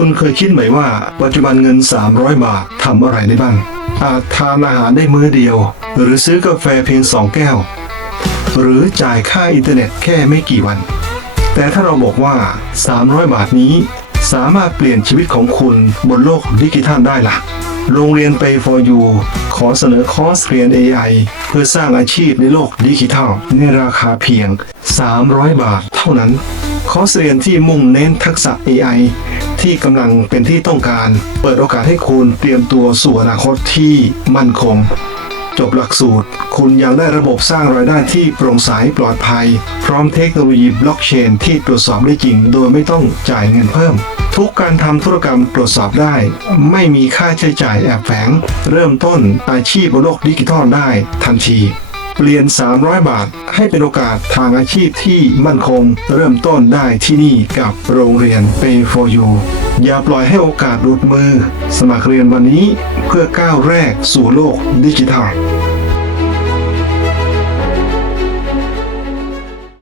คุณเคยคิดไหมว่า ปัจจุบันเงิน 300 บาททำอะไรได้บ้าง อาจทานอาหารได้มื้อเดียว หรือซื้อกาแฟเพียง2แก้ว หรือจ่ายค่าอินเทอร์เน็ตแค่ไม่กี่วัน แต่ถ้าเราบอกว่า 300 บาทนี้ สามารถเปลี่ยนชีวิตของคุณบนโลกดิจิทัลได้ล่ะ โรงเรียน Pay for You ขอเสนอคอร์สเรียน AI เพื่อสร้างอาชีพในโลกดิจิทัล ในราคาเพียง 300 บาทเท่านั้นคอร์สเรียนที่มุ่งเน้นทักษะ AI ที่กำลังเป็นที่ต้องการ เปิดโอกาสให้คุณเตรียมตัวสู่อนาคตที่มั่นคง จบหลักสูตร คุณยังได้ระบบสร้างรายได้ที่โปร่งใสปลอดภัย พร้อมเทคโนโลยีบล็อกเชนที่ตรวจสอบได้จริง โดยไม่ต้องจ่ายเงินเพิ่ม ทุกการทำธุรกรรมตรวจสอบได้ ไม่มีค่าใช้จ่ายแอบแฝง เริ่มต้นอาชีพบนโลกดิจิทัลได้ทันที เปลี่ยน 300 บาท ให้เป็นโอกาสทางอาชีพที่มั่นคง เริ่มต้นได้ที่นี่กับโรงเรียน Pay for You อย่าปล่อยให้โอกาสหลุดมือ สมัครเรียนวันนี้เพื่อก้าวแรกสู่โลกดิจิทัล